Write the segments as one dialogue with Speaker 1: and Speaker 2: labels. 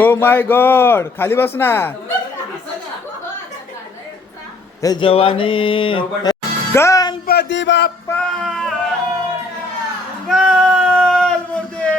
Speaker 1: Oh my God खाली बस ना. हे जवानी. गणपती बाप्पा. मूर्ती.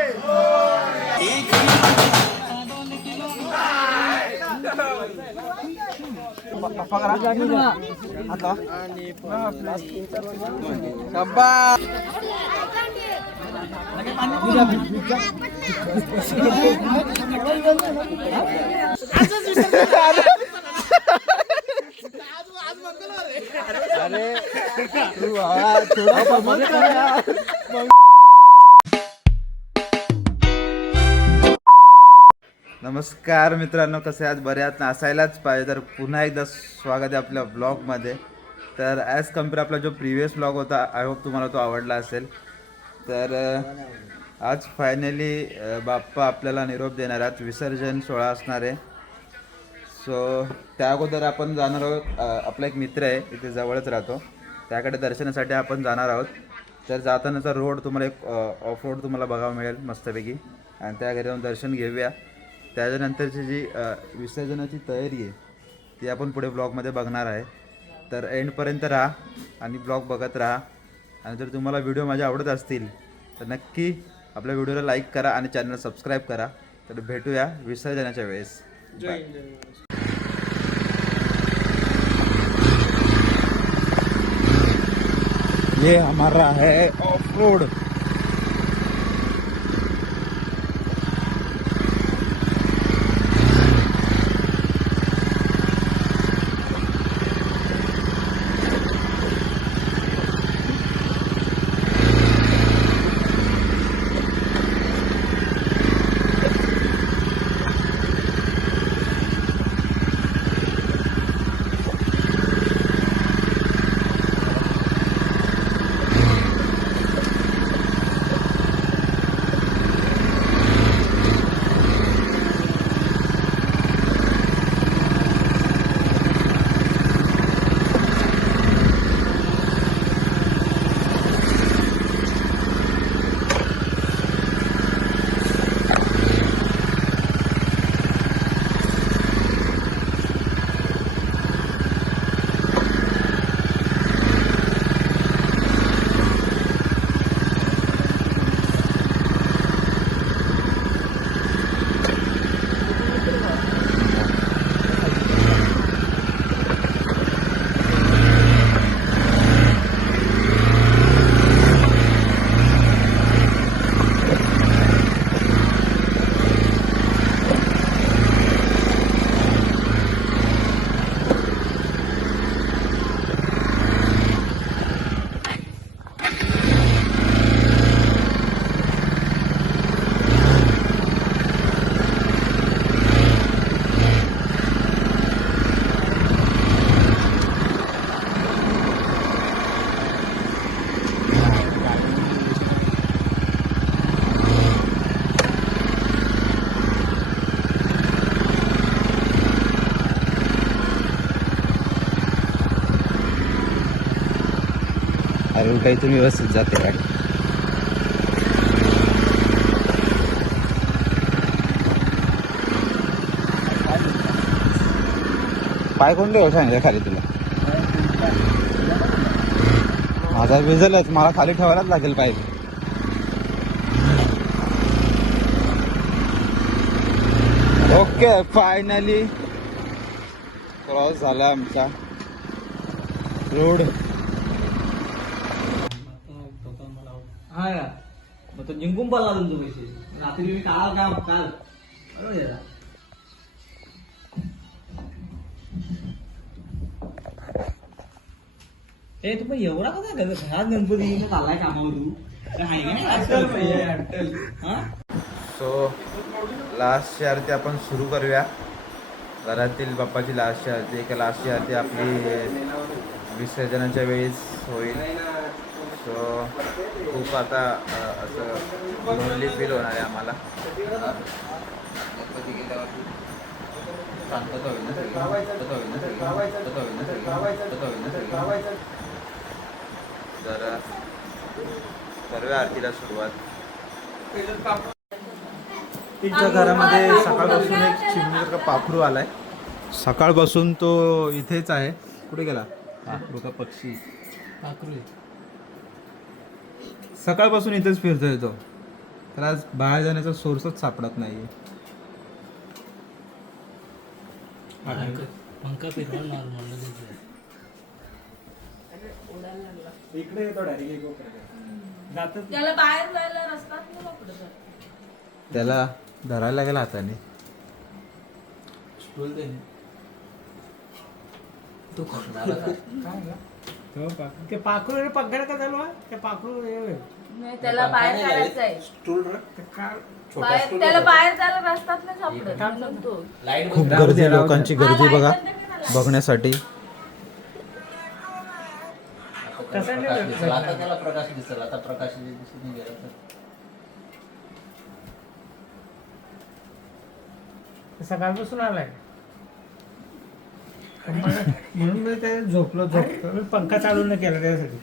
Speaker 1: अरे तू थोडा नमस्कार मित्रांनो कसे आज बरे आहात? ना असायलाच पाहिजे तर पुन्हा एकदा स्वागत आहे आपल्या ब्लॉगमध्ये तर ॲज कंपेअर आपला जो प्रिव्हियस ब्लॉग होता आय होप तुम्हाला तो आवडला असेल. तर आज फायनली बाप्पा आपल्याला निरोप देणार आज विसर्जन सोहळा असणार आहे. सो त्या अगोदर आपण जाणार आहोत. आपला एक मित्र आहे इथे जवळच राहतो. त्याकडे दर्शनासाठी आपण जाणार आहोत. तर जातानाचा रोड तुम्हाला एक ऑफ रोड तुम्हाला बघावं मिळेल मस्तपैकी. आणि त्या घरी जाऊन दर्शन घेऊया. त्याच्यानंतरची जी विसर्जनाची तयारी आहे ती आपण पुढे ब्लॉगमध्ये बघणार आहे. तर एंडपर्यंत राहा आणि ब्लॉग बघत राहा. आणि जर तुम्हाला व्हिडिओ माझे आवडत असतील तर नक्की आपल्या व्हिडिओला लाईक करा आणि चॅनल सबस्क्राईब करा. तर भेटूया विसर्जनाच्या वेळेस. ये हमारा है ऑफ रोड अरे काही तुम्ही व्यवस्थित जाते गाडी पाय कोण देऊ हो सांगितलं खाली तुला? माझा विझलच मला खाली ठेवायलाच लागेल पाय. ओके फायनली क्रॉस झाला आमचा. रोड
Speaker 2: हा का पडला तुमचे पैसे. रात्री मी काळा काम काल? बरोबर आहे? ए तू पण एवढा कसा करत घरात गणपती चाललाय कामावर तू? हा?
Speaker 1: सो लास्टची आरती आपण सुरू करूया. घरातील बाप्पाची लास्टची आरती एका लास्टची आरती आपली विसर्जनाच्या वेळेस होईल. सो खूप आता असं लोनली फील होणार आहे आम्हाला. जरा करूया आरतीला सुरुवात. आमच्या घरामध्ये सकाळपासून एक चिमणीसारखा पाखरू आलाय. सकाळपासून तो इथेच आहे. कुठे गेला? पाखरू का पक्षी सकाळपासून इथेच फिरतोय तो. त्याला आज बाहेर जाण्याचा सोर्सच सापडत नाहीये.
Speaker 2: पंखा फिरवा नॉर्मल
Speaker 1: इकडे येतो
Speaker 3: त्याला बाहेर जायला रस्ताच नाही तर.
Speaker 1: त्याला धरायला गेला हाताने.
Speaker 2: स्टूल दे
Speaker 4: ते पाखरू पगड का झालो ते पाखरू
Speaker 3: नाही त्याला बाहेर काढायचंय
Speaker 2: स्टूल
Speaker 3: बाहेर त्याला बाहेर जायला रस्ताच नाही सापडत. म्हणून तो.
Speaker 2: लाइट
Speaker 1: खूप गर्दी आहे, लोकांची गर्दी बघा. बघण्यासाठी.
Speaker 2: आता त्याला प्रकाश दिसेल आता प्रकाश दिसून गेला तर
Speaker 4: सकाळपासून आलाय. म्हणून मी ते झोपलो झोपलो मी पंखा चालू नाही केला त्यासाठी.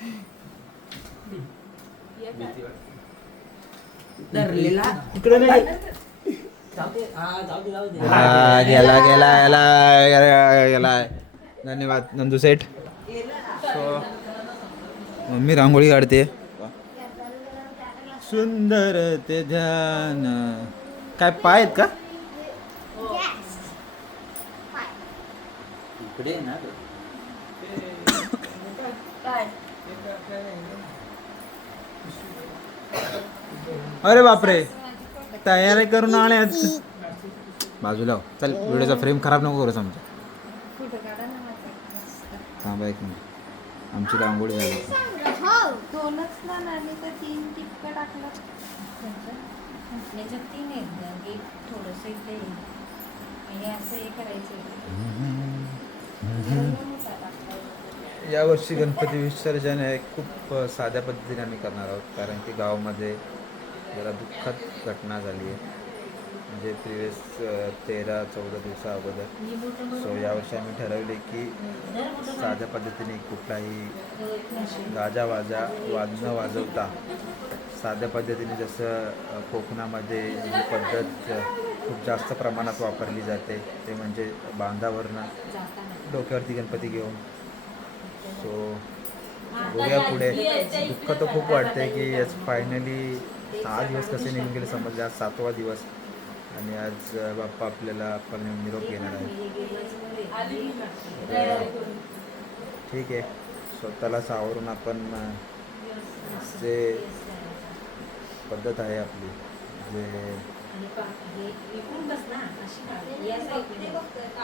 Speaker 4: इकडे नाही.
Speaker 2: जाऊ दे हा जाऊ दे जाऊ दे
Speaker 1: हा, गेला गेला गेला गेला गेला. धन्यवाद नंदू सेठ. So, मम्मी रांगोळी काढते. सुंदर ते ध्यान. काय पाय आहेत का?
Speaker 2: इकडे ना
Speaker 1: अरे बापरे. तयारी करून आल्यात बाजूला हो. चल व्हिडिओचा फ्रेम खराब नको करू आमच्या थांबा एक मिनिट आमची रांगोळी झाली.
Speaker 5: हो. दोनच ना आणि तर तीन टिपका टाकलं. याच्यात तीन आहेत एक थोडस इथे हे असं हे करायचं
Speaker 1: यावर्षी गणपती विसर्जन हे खूप साध्या पद्धतीने आम्ही करणार आहोत. कारण की गावामध्ये जरा दुःखद घटना झाली आहे. म्हणजे प्रिवियस तेरा चौदा दिवसा अगोदर. सो यावर्षी आम्ही ठरवले की साध्या पद्धतीने कुठलाही गाजा वाजा वाज न वाजवता साध्या पद्धतीने जसं कोकणामध्ये जी पद्धत खूप जास्त प्रमाणात वापरली जाते. ते म्हणजे बांधावरनं डोक्यावरती गणपती घेऊन. सो बघूया पुढे. दुःख तर खूप वाटते की आज फायनली सहा दिवस कसे निघून गेले समजले आज सातवा दिवस. आणि आज बाप्पा आपल्याला आपण निरोप घेणार आहे ठीक आहे. स्वतःला सावरून आपण जे पद्धत आहे आपली जे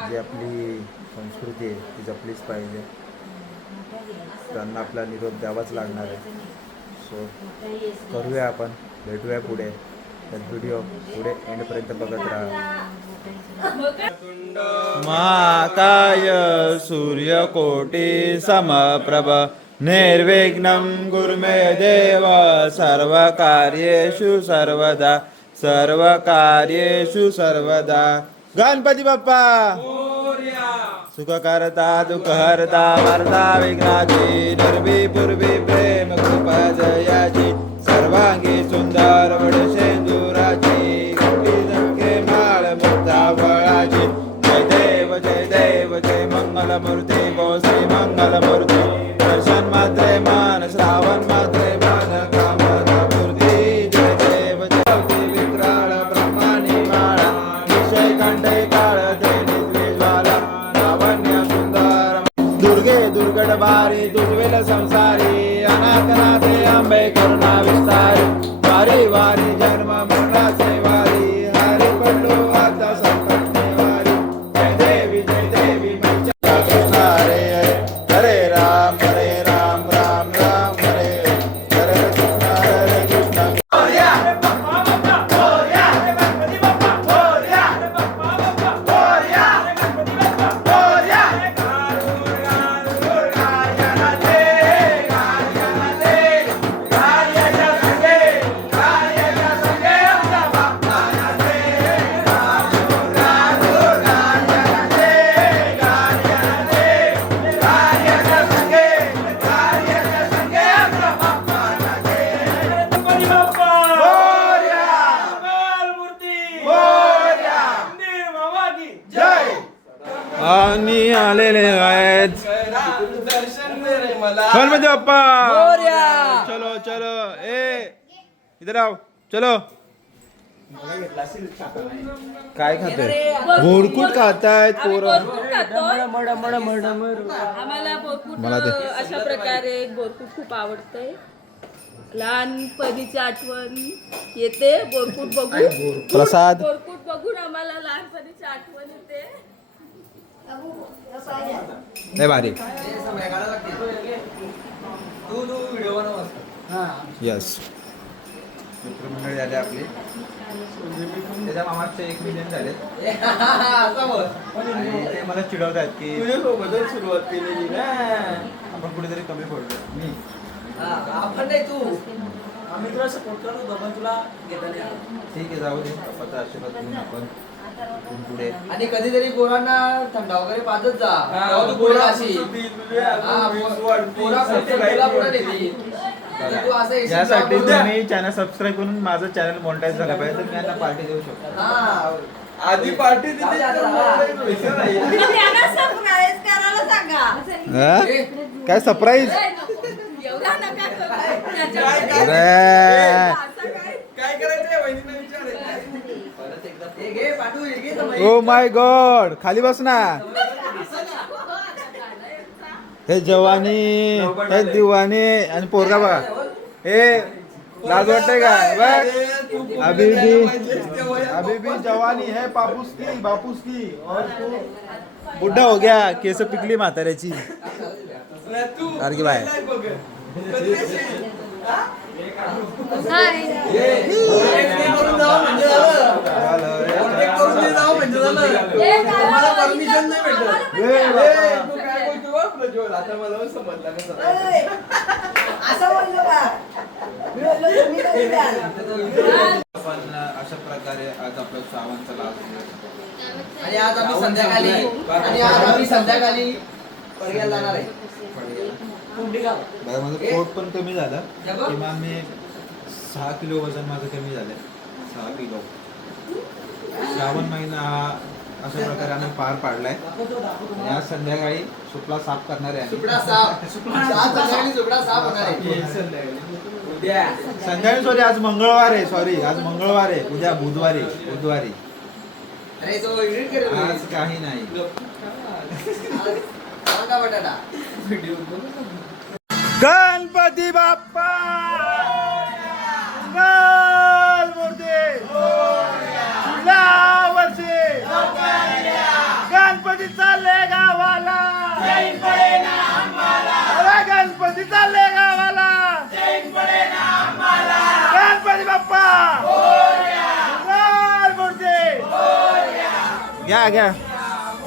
Speaker 1: जी आपली संस्कृती आहे ती जपलीच पाहिजे. त्यांना आपला निरोप द्यावाच लागणार आहे. सो करूया आपण भेटूया पुढे. तर व्हिडिओ पुढे एंडपर्यंत बघत राहा. महाकाय सूर्यकोटी समप्रभ निर्विघ्नं गुरुमे देव सर्वकार्येषु सर्वदा। सर्वकार्येषु सर्वदा। गणपती बाप्पा! सुख करता दुःख हरता मरता विघ्नाची नरवी पूर्वी प्रेम कृपा जयाची सर्वांगी सुंदर वडशेंदुराची कोटी माळ मुक्ता आणि आलेले आहेत. गणपती बाप्पा चलो चलो. ए इधर आओ चलो. काय खातोय? भोरकूट खातायत पोरं.
Speaker 3: बोरकूट खातो. आम्हाला बोरकूट
Speaker 1: मला ते-
Speaker 3: अशा प्रकारे बोरकूट खूप आवडतंय. लहानपणीची आठवण येते. बोरकूट बघून.
Speaker 1: प्रसाद.
Speaker 3: बोरकूट बघून आम्हाला लहानपणीची आठवण येते.
Speaker 1: लय भारी. यस मित्रमंडळी झाले आपली. त्याच्या मामाचे एक मिलियन झाले. आणि ते मला चिडवत आहेत की
Speaker 2: तुझ्यासोबतच सुरुवात केलेली ना.
Speaker 1: आपण कुठेतरी कमी पडलो मी
Speaker 2: हा, आपण नाही तू. आम्ही तुला सपोर्ट करत पण तुला घेता नाही आलं.
Speaker 1: ठीक आहे जाऊ दे आशीर्वाद घेऊन आपण इथून पुढे
Speaker 6: आणि कधीतरी पोरांना थंडा वगैरे पाजत जा तेव्हा तू
Speaker 2: पोरं
Speaker 6: पोरं तुला पुढे. नेतील. तू असं येशील
Speaker 1: यासाठी? तुम्ही चॅनल सबस्क्राईब करून माझं चॅनल मोनिटाईज झालं पाहिजे तर मी यांना पार्टी देऊ शकतो
Speaker 6: हा.
Speaker 2: आधी पार्टी दिली पैसे नाही.
Speaker 3: त्यांना करायला सांगा
Speaker 1: काय सरप्राईज
Speaker 3: एवढा नका करू.
Speaker 2: काय-
Speaker 3: त्याच्या-
Speaker 1: अरे
Speaker 3: असं काय
Speaker 2: काय करायचंय वहिनीला विचारायचं?
Speaker 6: परत एकदा ते घे पाठवू हे घे तर
Speaker 1: ओ माय गॉड खाली बस ना. हे जवानी हे दिवानी आणि पोरगा बघा. हे लाज वाटतंय का? बघ अभी भी अभी भी जवानी है पापूस की बापूस की. और तू बुढ़ा हो गया केस पिकली म्हाताऱ्याची.
Speaker 6: करून जावं म्हणजे म्हणजे परमिशन नाही भेटत.
Speaker 1: अशा प्रकारे आज आपलं श्रावणचा लास्ट
Speaker 6: आणि आज आम्ही संध्याकाळी आणि आज आम्ही संध्याकाळी पडग्याला जाणार आहे.
Speaker 1: बघा माझं पोट पण कमी झालं. किमान मी सहा किलो वजन माझं कमी झालं. सहा किलो. श्रावण महिना हा अशा प्रकारे आम्ही पार पाडलाय. आणि आज संध्याकाळी सुपला साफ करणार आहे.
Speaker 6: सुपडा संध्याकाळी सुपडा साप होणार आहे.
Speaker 2: उद्या.
Speaker 1: संध्याकाळी सॉरी आज मंगळवार आहे सॉरी आज मंगळवार आहे. उद्या बुधवारी बुधवारी. आज काही नाही.
Speaker 6: का बटाटा.
Speaker 1: गणपती बाप्पा! मंगल मूर्ती! पुढल्या वर्षी! गणपती चालले गावाला! अरे गणपती चालले गावाला! गणपती बाप्पा! मंगल मूर्ती! घ्या घ्या.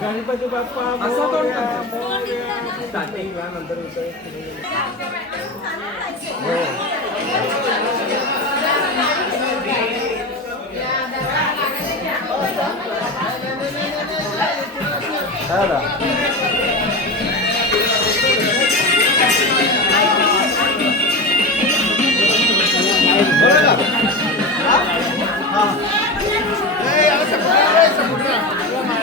Speaker 1: गणपती बाप्पा
Speaker 2: असं तोंड
Speaker 1: मोरया.
Speaker 2: स्टार्टिंगला नंतर
Speaker 1: चला.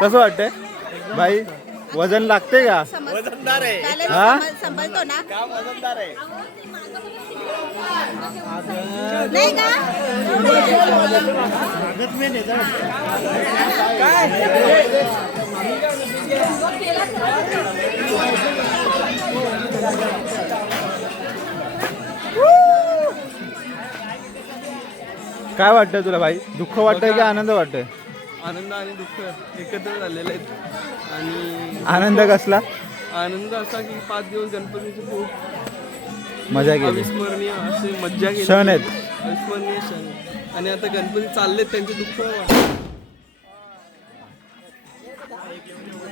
Speaker 1: कसं वाटतंय? भाई वजन लागते का?
Speaker 7: वजनदार आहे.
Speaker 1: हा?
Speaker 5: संभलतो ना.
Speaker 7: काम वजनदार आहे?
Speaker 5: नाही का?
Speaker 1: काय? वाटतंय तुला भाई? दुःख वाटतंय की आनंद वाटतंय?
Speaker 8: आनंद आणि दुःख एकत्र झालेले आहेत आणि
Speaker 1: आनंद कसला?
Speaker 8: आनंद असा की पाच दिवस गणपतीचे खूप
Speaker 1: मजा केली.
Speaker 8: अविस्मरणीय असे मज्जा केली.
Speaker 1: क्षण आहेत.
Speaker 8: अविस्मरणीय क्षण आहेत. आणि आता गणपती चाललेत त्यांचे दुःख वाटतं.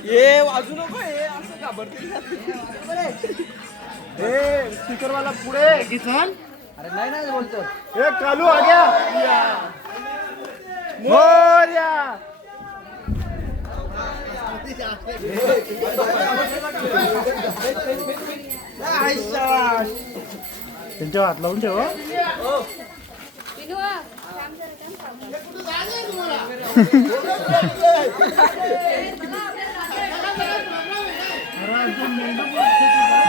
Speaker 8: ये वाजू नको हे असं घाबरतील
Speaker 1: ए स्पीकर वाला पुढे किसन
Speaker 6: अरे नाही नाही बोलतो
Speaker 1: ए कालू आ गया. मोरया.
Speaker 4: त्यांच्या हात लावून ठेव हं.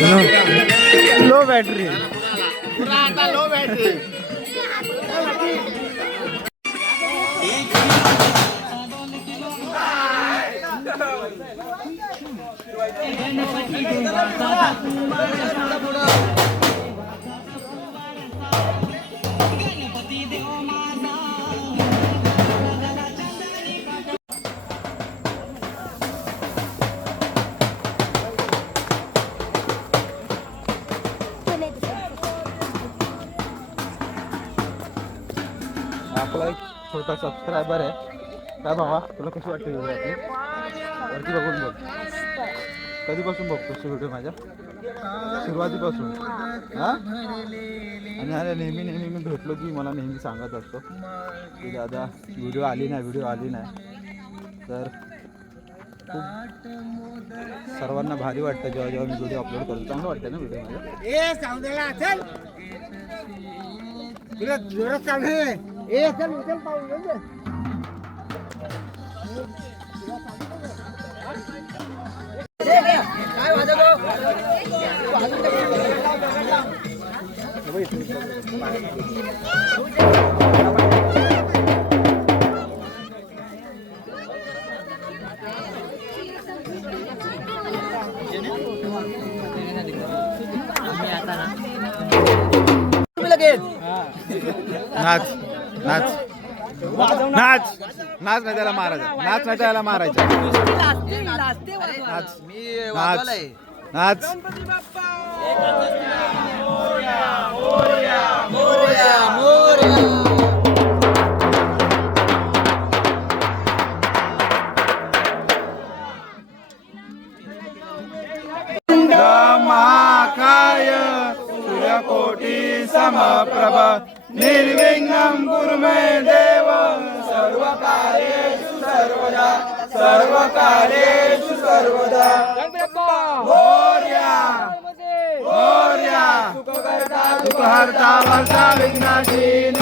Speaker 8: Low battery.
Speaker 1: लो बॅटरी आपला एक छोटा सबस्क्रायबर आहे. काय भावा तुला कशी वाटते व्हिडिओ आपली वरती बघून बघ. कधीपासून बघतोस व्हिडिओ माझ्या? सुरुवातीपासून. हां? आणि अरे नेहमी नेहमी मी भेटलो की मला नेहमी सांगत असतो. की दादा व्हिडिओ आली नाही व्हिडिओ आली नाही. तर खूप सर्वांना भारी वाटतं जेव्हा जेव्हा मी व्हिडिओ अपलोड करतो. चांगलं वाटतं ना व्हिडिओ माझ्या
Speaker 4: ए तुला जोरात चालू आहे. ए चल उचल पाहून
Speaker 6: काय वाजवतो लगेच
Speaker 1: नाच. नाच. नाच नाही त्याला मारायचा. नाच नाही त्याला मारायचा. नाच. नाच. नाच. महाकाय सूर्यकोटी समप्रभ. निर्विघ्नं कुरु मे देव। सर्वकार्येषु सर्वदा। सर्वकार्येषु सर्वदा। मोरया मोरया सुखहर्ता वर्षा विघ्नाची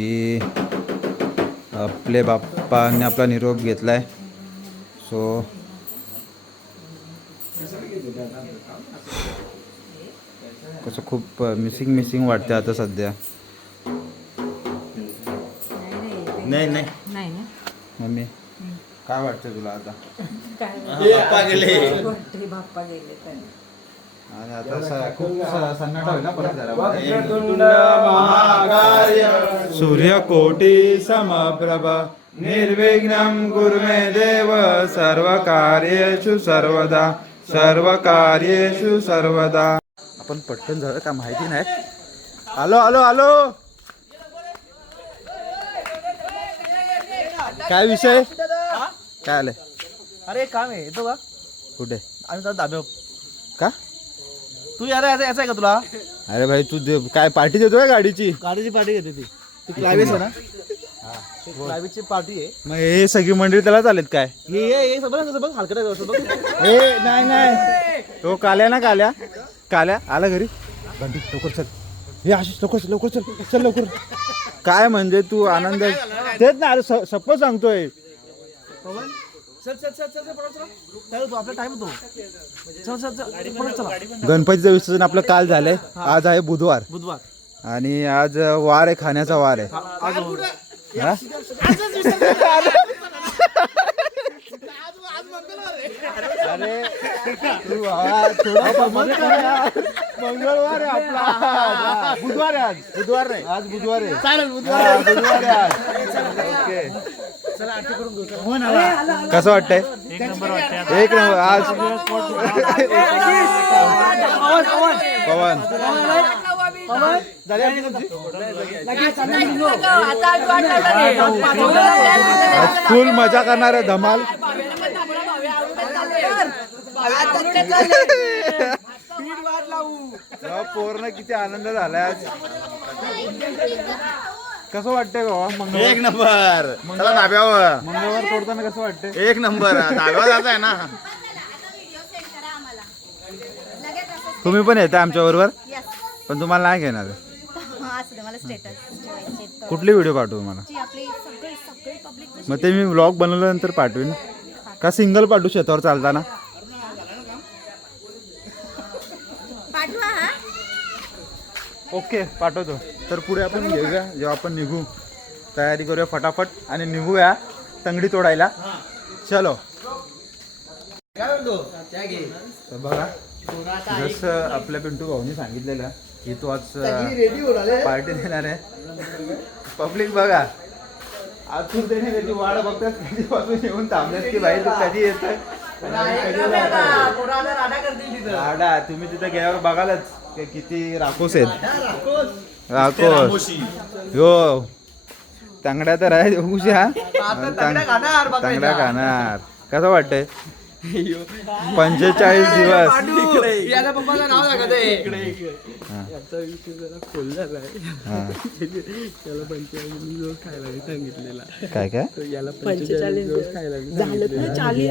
Speaker 1: की आपले बाप्पाने आपला निरोप घेतलाय. सो कसं खूप मिसिंग मिसिंग वाटते आता सध्या. नाही नाही. मम्मी काय वाटतं तुला आता?
Speaker 5: बाप्पा गेले. तर
Speaker 1: आणि आता स- खूप स- सन्नाटा होईल ना परत घरामध्ये. सूर्यकोटी समप्रभ निर्विघ्नं कुर्मे देव सर्व कार्येषु सर्वदा सर्व कार्येषु सर्वदा। आपण पटकन झालं का माहिती नाही? आलो आलो आलो! काय विषय? काय आलंय?
Speaker 2: अरे काम आहे येतो का
Speaker 1: कुठे?
Speaker 2: आम्ही
Speaker 1: का?
Speaker 2: तू यार यायचं यायचं आहे का तुला?
Speaker 1: अरे भाई तू दे- काय पार्टी देतोय गाडीची?
Speaker 2: गाडीची पार्टी घेते ती. ती क्लायबेस आहे ना पार्टी आहे.
Speaker 1: मग हे सगळी मंडळी त्याला चालेत काय?
Speaker 2: ये ये ये सगळं कसं बघ हलकट आहे बघ.
Speaker 1: ए नाही नाही. तो काल्या ना काल्या. काल्या आला घरी. बंटी लवकर चल. हे आशिष लवकर चल, लवकर चल. चल लवकर. काय म्हणजे तू आनंद तेच ना अरे स- सप्प सांगतोय.
Speaker 2: पवन? चल चल चल चल चल पळत चला. काय होतो आपला टाइम होतो. चल चल चल पळत चला.
Speaker 1: गणपतीचं विसर्जन आपलं काल झालंय. आज आहे बुधवार.
Speaker 2: बुधवार.
Speaker 1: आणि आज वार आहे खाण्याचा वार आहे.
Speaker 2: आज
Speaker 1: हा? अरे तू बाबा, थोडं समज कर. यार. मंगळवार आहे आपला. आज. बुधवार आहे आज. बुधवार नाही. आज बुधवार आहे.
Speaker 2: चालेल
Speaker 1: हा, बुधवार आहे आज. ओके. कसं वाटतंय? एक नंबर आज पवन. झाली फुल मजा करणार आहे धमाल. पोरनं किती आनंद झालाय आज. कसं वाटतंय बाबा मंगळवार
Speaker 7: एक नंबर. चला धाब्यावर.
Speaker 1: मंगळवार तोडताना कसं वाटतंय?
Speaker 7: एक नंबर. धाब्यावर जायचं आहे ना.
Speaker 1: तुम्ही पण येता आमच्या बरोबर? पण तुम्हाला नाही घेणार.
Speaker 5: मला
Speaker 1: कुठली व्हिडिओ पाठवू तुम्हाला
Speaker 5: ती आपली सगळी सगळी पब्लिक
Speaker 1: मग ते मी व्लॉग बनवल्यानंतर पाठवीन. का सिंगल पाठवू शेतावर चालताना
Speaker 5: पाठवा हा
Speaker 1: ओके पाठवतो. तर पुढे आपण घेऊया जेव्हा आपण निघू तयारी करूया फटाफट आणि निघूया तंगडी तोडायला. चलो. तर बघा जसं आपल्या पिंटू भाऊनी सांगितलेलं की तो आज पार्टी देणार आहे. पब्लिक बघा. आतून त्याने त्याची वाट बघतात कधीपासून येऊन थांबल्यात की भाई तू कधी येत राडा तुम्ही तिथे गेल्यावर बघालच. की किती राकोस आहेत? राकोस हो तांगड्या तर आहे उशी. हा तांग- तांगड्या खाणार. कसं वाटतंय? पंचेचाळीस दिवस.
Speaker 6: पप्पाचं नाव
Speaker 8: याचा विषय जरा खोल
Speaker 1: हा.
Speaker 8: त्याला पंचेचाळीस दिवस खायला सांगितलेला.
Speaker 1: काय काय?
Speaker 8: याला पंचेचाळीस दिवस खायला.
Speaker 9: चाळीस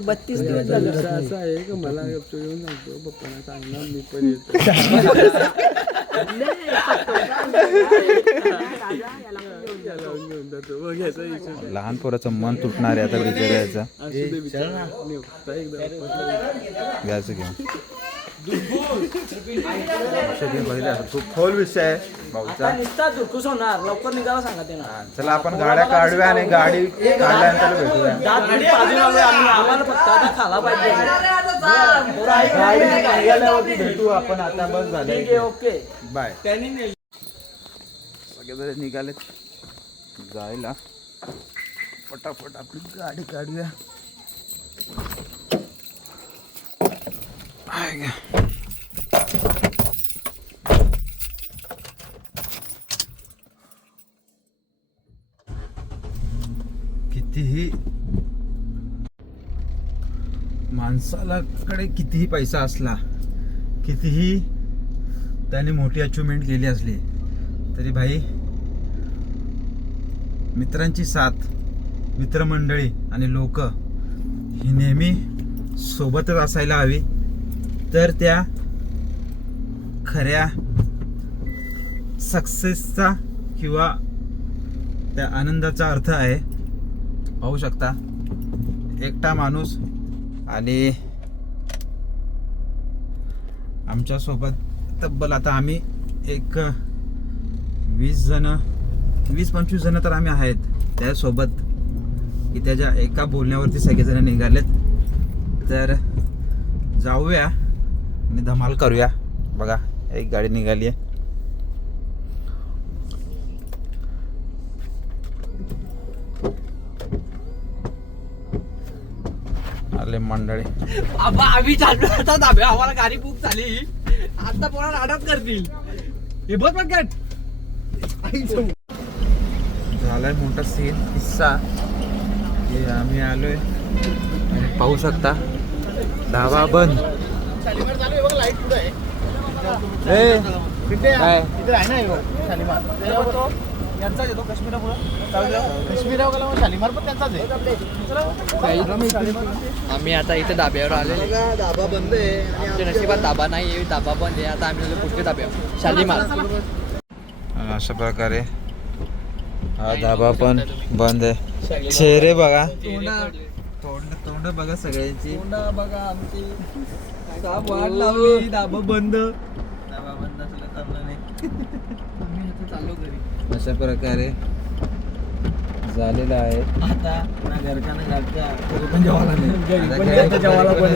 Speaker 9: बत्तीस दिवस झाले.
Speaker 8: विषय असा आहे की मला येऊन सांगतो पप्पांना सांगणार मी पण येतो.
Speaker 1: लहान पोराचं मन तुटणार आहे आता
Speaker 8: विचार एकदा
Speaker 1: घ्यायचं घेऊन. खूप खोल विषय आहे भाऊचा
Speaker 9: नुसता दुर्कुस होणार. लवकर निघायला सांगा त्यांना.
Speaker 1: चला आपण गाड्या काढूया आणि गाडी काढल्यानंतर भेटूया.
Speaker 9: आम्हाला फक्त खाला पाहिजे.
Speaker 1: भेटू आपण. आता बस झालं
Speaker 9: ओके.
Speaker 1: बाय. निघाले जायला. फटाफट आपली गाडी काढूया. कितीही माणसाला कडे कितीही पैसा असला कितीही त्याने मोठी अचिव्हमेंट केली असली तरी भाई मित्रांची साथ मित्रमंडळी आणि लोक ही नेहमी सोबतच असायला हवी. तर त्या खऱ्या सक्सेसचा किंवा त्या आनंदाचा अर्थ आहे. पाहू शकता एकटा माणूस आणि आमच्यासोबत तब्बल आता आम्ही एक वीस जणं वीस पंचवीस जण तर आम्ही आहेत. त्यासोबत की त्याच्या एका बोलण्यावरती सगळेजण निघालेत. तर जाऊया. आणि धमाल करूया. बघा एक गाडी निघाली आहे. आले मंडळी.
Speaker 9: आबा आम्ही चाललो आता दाबे आम्हाला गाडी बुक झाली. आता पोरा अडप करतील. हे बघ पटकन.
Speaker 1: झालाय मोठा सीन किस्सा. की आम्ही आलोय. आणि पाहू शकता. धाबा बंद. काय?
Speaker 6: आम्ही आता इथे दाब्यावर आलेले दाबा बंद आहे. आमच्या नशिबात दाबा नाही दाबा बंद आहे. आता आम्ही पुढच्या दाब्यावर. शालीमार.
Speaker 1: अशा प्रकारे हा धाबा पण बंद आहे. चेहरे बघा. तोंड तोंड बघा सगळ्यांची.
Speaker 9: बघा आमची. साप वाट लावली दाबा बंद. दाबा बंद असलं नाही. चाललो घरी.
Speaker 1: अशा प्रकारे झालेलं आहे.
Speaker 9: आता ना पण जेवायला नाही. जेवायला
Speaker 1: पण.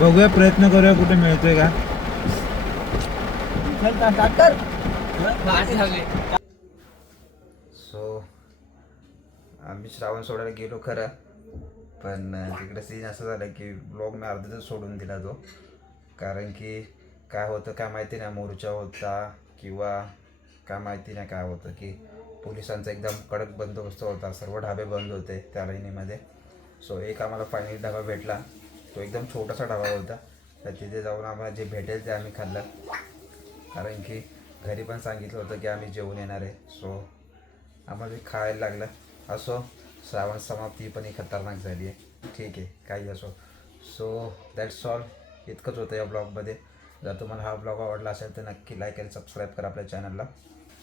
Speaker 1: बघूया प्रयत्न करूया कुठे मिळतोय का
Speaker 9: चल टा- टाक कर. गाडी लागली.
Speaker 1: सो आम्ही श्रावण सोडायला गेलो खरं. पण तिकडं तिकडे सीन असं झालं की ब्लॉग मी अर्ध्यातच सोडून दिला तो. कारण की काय होतं काय माहिती नाही मोर्चा होता किंवा काय माहिती नाही काय होतं की पोलिसांचा एकदम कडक बंदोबस्त होता सर्व ढाबे बंद होते त्या लाईनीमध्ये. सो एक आम्हाला फायनल ढाबा भेटला. तो एकदम छोटासा ढाबा होता. तर तिथे जाऊन आम्हाला जे भेटेल ते आम्ही खाल्लं. कारण की घरी पण सांगितलं होतं की आम्ही जेवून येणार आहे. सो आम्हाला खायला लागलं. असो श्रावण समाप्ती पण ही खतरनाक झाली आहे. ठीक आहे काही असो. सो दॅट्स ऑल इतकंच होतं या ब्लॉगमध्ये. जर तुम्हाला हा ब्लॉग आवडला असेल तर नक्की लाईक आणि सबस्क्राईब करा आपल्या चॅनलला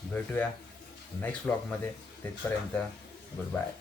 Speaker 1: भेटूया नेक्स्ट ब्लॉगमध्ये. तिथपर्यंत गुड बाय